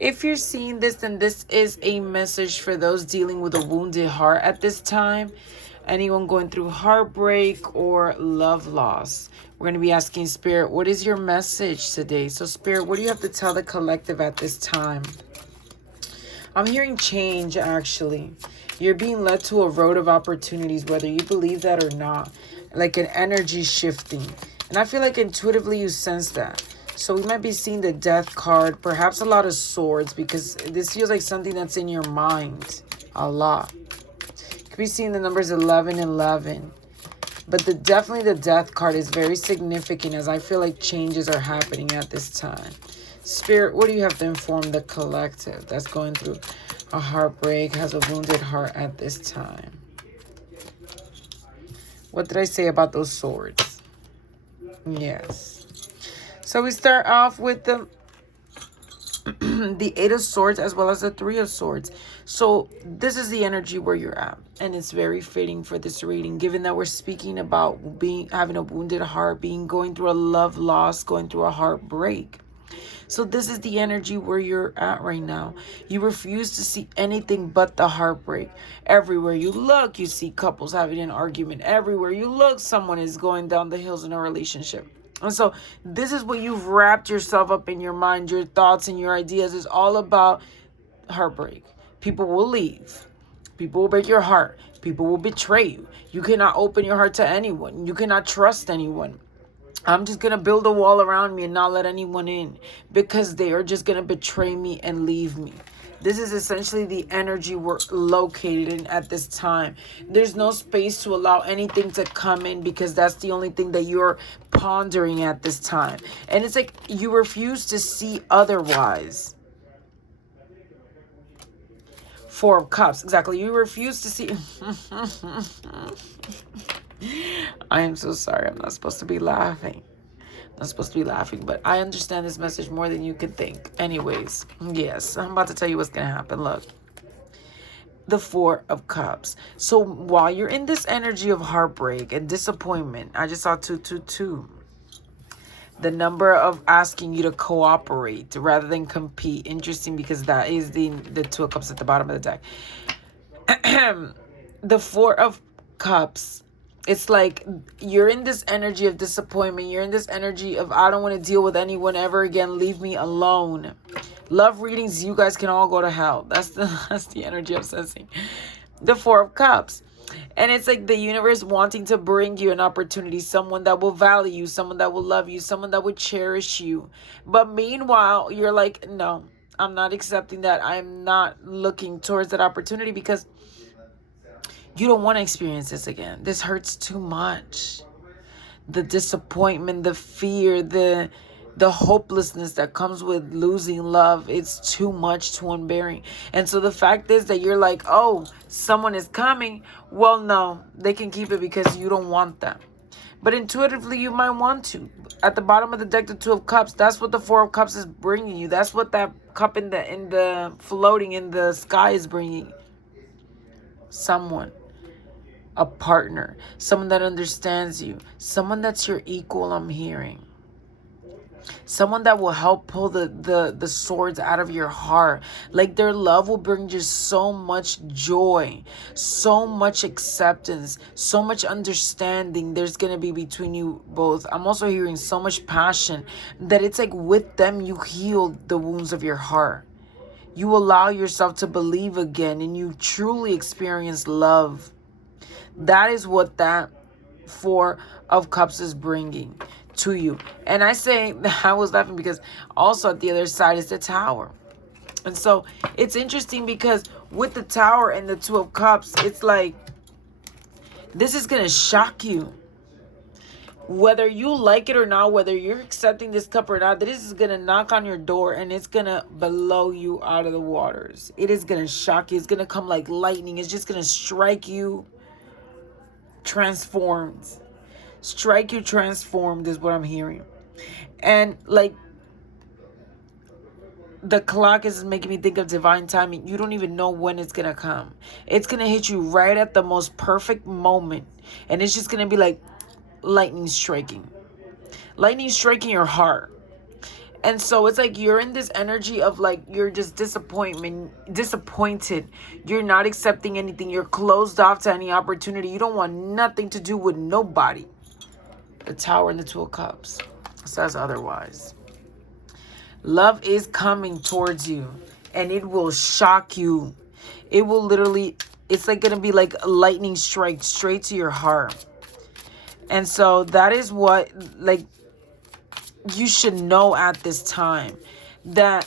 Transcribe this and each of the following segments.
If you're seeing this, then this is a message for those dealing with a wounded heart at this time. Anyone going through heartbreak or love loss. We're going to be asking Spirit, what is your message today? So Spirit, what do you have to tell the collective at this time? I'm hearing change, actually. You're being led to a road of opportunities, whether you believe that or not. Like an energy shifting. And I feel like intuitively you sense that. So we might be seeing the death card, perhaps a lot of swords, because this feels like something that's in your mind a lot. You could be seeing the numbers 1111. But definitely the death card is very significant, as I feel like changes are happening at this time. Spirit, what do you have to inform the collective that's going through a heartbreak, has a wounded heart at this time? What did I say about those swords? Yes. So we start off with the the Eight of Swords as well as the Three of Swords. So this is the energy where you're at, and it's very fitting for this reading, given that we're speaking about having a wounded heart, going through a love loss, going through a heartbreak. So this is the energy where you're at right now. You refuse to see anything but the heartbreak. Everywhere you look, you see couples having an argument. Everywhere you look, someone is going down the hills in a relationship. And so this is what you've wrapped yourself up in your mind, your thoughts and your ideas is all about heartbreak. People will leave. People will break your heart. People will betray you. You cannot open your heart to anyone. You cannot trust anyone. I'm just going to build a wall around me and not let anyone in because they are just going to betray me and leave me. This is essentially the energy we're located in at this time. There's no space to allow anything to come in because that's the only thing that you're pondering at this time. And it's like you refuse to see otherwise. Four of Cups, exactly. You refuse to see. I am so sorry. I'm not supposed to be laughing. I'm not supposed to be laughing, but I understand this message more than you can think. Anyways, yes, I'm about to tell you what's going to happen. Look, the Four of Cups. So while you're in this energy of heartbreak and disappointment, I just saw 222. The number of asking you to cooperate rather than compete. Interesting, because that is the Two of Cups at the bottom of the deck. The Four of Cups. It's like you're in this energy of disappointment. You're in this energy of I don't want to deal with anyone ever again. Leave me alone. Love readings, you guys can all go to hell. That's the energy I'm sensing. The Four of Cups. And it's like the universe wanting to bring you an opportunity, someone that will value you, someone that will love you, someone that would cherish you. But meanwhile, you're like, no, I'm not accepting that. I'm not looking towards that opportunity because you don't want to experience this again. This hurts too much. The disappointment, the fear, the hopelessness that comes with losing love, it's too much, too unbearing. And so the fact is that you're like, oh, someone is coming. Well, no, they can keep it because you don't want them. But intuitively, you might want to. At the bottom of the deck, the Two of Cups, that's what the Four of Cups is bringing you. That's what that cup in the floating in the sky is bringing. Someone. A partner, someone that understands you, someone that's your equal, I'm hearing. Someone that will help pull the swords out of your heart. Like their love will bring just so much joy, so much acceptance, so much understanding there's going to be between you both. I'm also hearing so much passion that it's like with them you heal the wounds of your heart. You allow yourself to believe again and you truly experience love. That is what that Four of Cups is bringing to you. And I say, I was laughing because also at the other side is the Tower. And so it's interesting because with the Tower and the Two of Cups, it's like, this is going to shock you. Whether you like it or not, whether you're accepting this cup or not, this is going to knock on your door and it's going to blow you out of the waters. It is going to shock you. It's going to come like lightning. It's just going to strike you. Transformed. Strike you transformed is what I'm hearing. And like the clock is making me think of divine timing. You don't even know when it's gonna come. It's gonna hit you right at the most perfect moment. And it's just gonna be like lightning striking your heart. And so it's like you're in this energy of like you're just disappointed. You're not accepting anything. You're closed off to any opportunity. You don't want nothing to do with nobody. The Tower and the Two of Cups says otherwise. Love is coming towards you, and it will shock you. It will literally, it's like going to be like a lightning strike straight to your heart. And so that is what, like, you should know at this time, that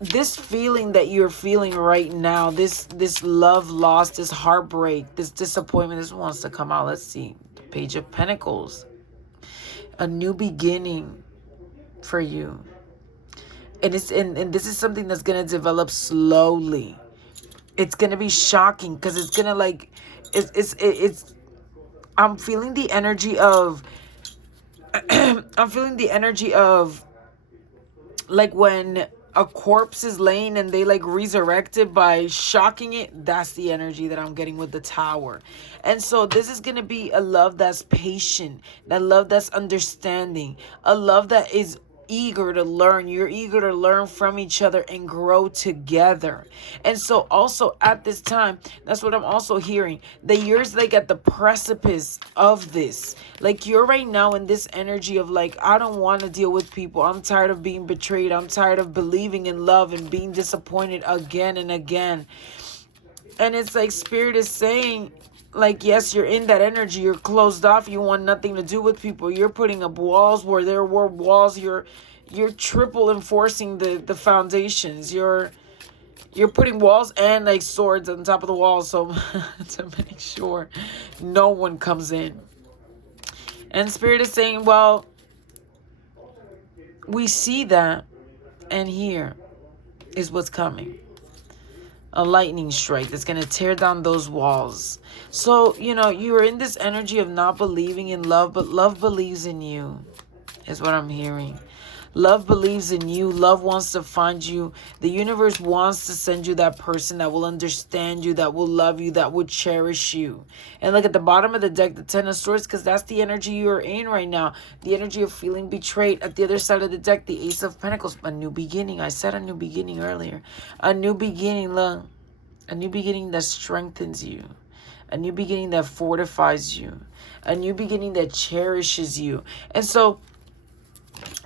this feeling that you're feeling right now, this love loss, this heartbreak, this disappointment, this wants to come out. Let's see. The Page of Pentacles. A new beginning for you. And this is something that's going to develop slowly. It's going to be shocking because it's going to like, it's I'm feeling the energy of, I'm feeling the energy of like when a corpse is laying and they like resurrect it by shocking it. That's the energy that I'm getting with the Tower. And so this is going to be a love that's patient, that love that's understanding, a love that is eager to learn. You're eager to learn from each other and grow together. And so also at this time, that's what I'm also hearing, that you're like at the precipice of this. Like you're right now in this energy of like, I don't want to deal with people. I'm tired of being betrayed. I'm tired of believing in love and being disappointed again and again. And it's like Spirit is saying, like, yes, you're in that energy. You're closed off. You want nothing to do with people. You're putting up walls where there were walls. You're triple enforcing the foundations. You're putting walls and like swords on top of the walls, so to make sure no one comes in. And Spirit is saying, well, we see that, and here is what's coming. A lightning strike that's going to tear down those walls. So, you know, you are in this energy of not believing in love, but love believes in you, is what I'm hearing. Love believes in you. Love wants to find you. The universe wants to send you that person that will understand you, that will love you, that will cherish you. And look at the bottom of the deck, the Ten of Swords, because that's the energy you're in right now. The energy of feeling betrayed. At the other side of the deck, the Ace of Pentacles. A new beginning. I said a new beginning earlier. A new beginning, look. A new beginning that strengthens you. A new beginning that fortifies you. A new beginning that cherishes you. And so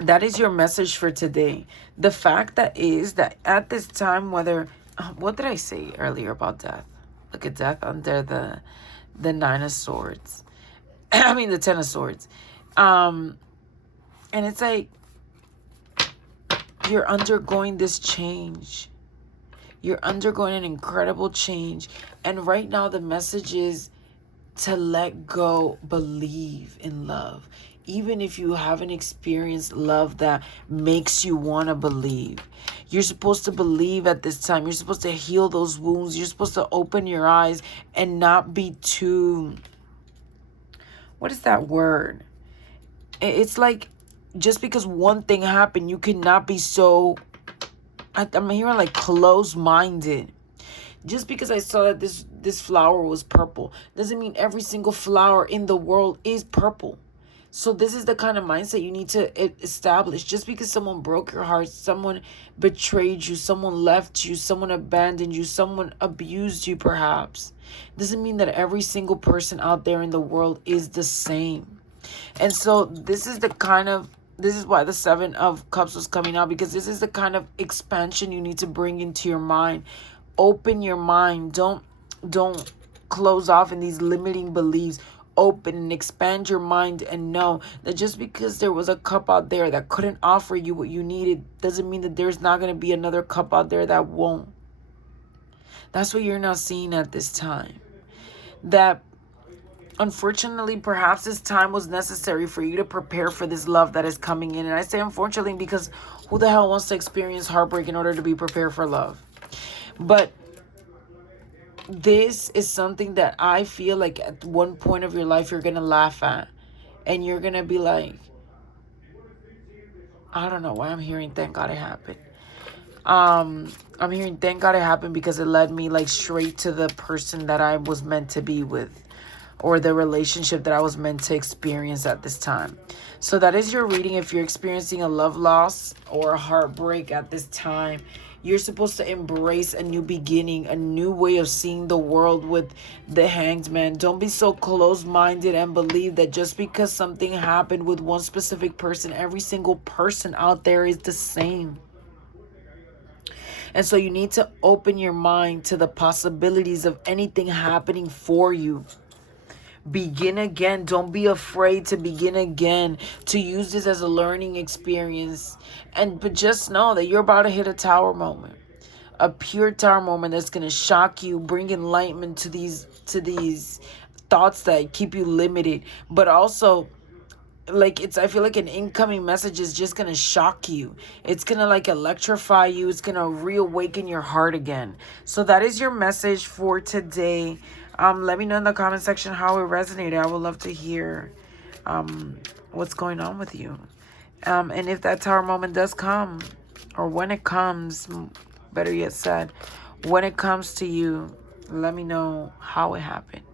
that is your message for today. The fact that is that at this time, whether, what did I say earlier about death? Look at death under the Nine of Swords. I mean, the Ten of Swords. And it's like, you're undergoing this change. You're undergoing an incredible change. And right now, the message is to let go, believe in love. Even if you haven't experienced love that makes you want to believe. You're supposed to believe at this time. You're supposed to heal those wounds. You're supposed to open your eyes and not be too... What is that word? It's like just because one thing happened, you cannot be so... I'm hearing like closed-minded. Just because I saw that this flower was purple doesn't mean every single flower in the world is purple. So this is the kind of mindset you need to establish. Just because someone broke your heart, someone betrayed you, someone left you, someone abandoned you, someone abused you perhaps, doesn't mean that every single person out there in the world is the same. And so this is why the Seven of Cups was coming out, because this is the kind of expansion you need to bring into your mind. Open your mind. Don't close off in these limiting beliefs. Open and expand your mind and know that just because there was a cup out there that couldn't offer you what you needed doesn't mean that there's not going to be another cup out there that won't. That's what you're not seeing at this time. That unfortunately, perhaps this time was necessary for you to prepare for this love that is coming in. And I say unfortunately because who the hell wants to experience heartbreak in order to be prepared for love? But this is something that I feel like at one point of your life you're going to laugh at. And you're going to be like, I don't know why I'm hearing thank God it happened. I'm hearing thank God it happened because it led me like straight to the person that I was meant to be with. or the relationship that I was meant to experience at this time. So that is your reading. If you're experiencing a love loss or a heartbreak at this time, you're supposed to embrace a new beginning, a new way of seeing the world with the Hanged Man. Don't be so close-minded and believe that just because something happened with one specific person, every single person out there is the same. And so you need to open your mind to the possibilities of anything happening for you. Begin again. Don't be afraid to begin again, to use this as a learning experience. But just know that you're about to hit a tower moment. A pure tower moment that's going to shock you, bring enlightenment to these thoughts that keep you limited. But also, like, I feel like an incoming message is just gonna shock you. It's gonna like electrify you. It's gonna reawaken your heart again. So that is your message for today. Let me know in the comment section how it resonated. I would love to hear what's going on with you. And if that tower moment does come, or when it comes, better yet said, when it comes to you, let me know how it happened.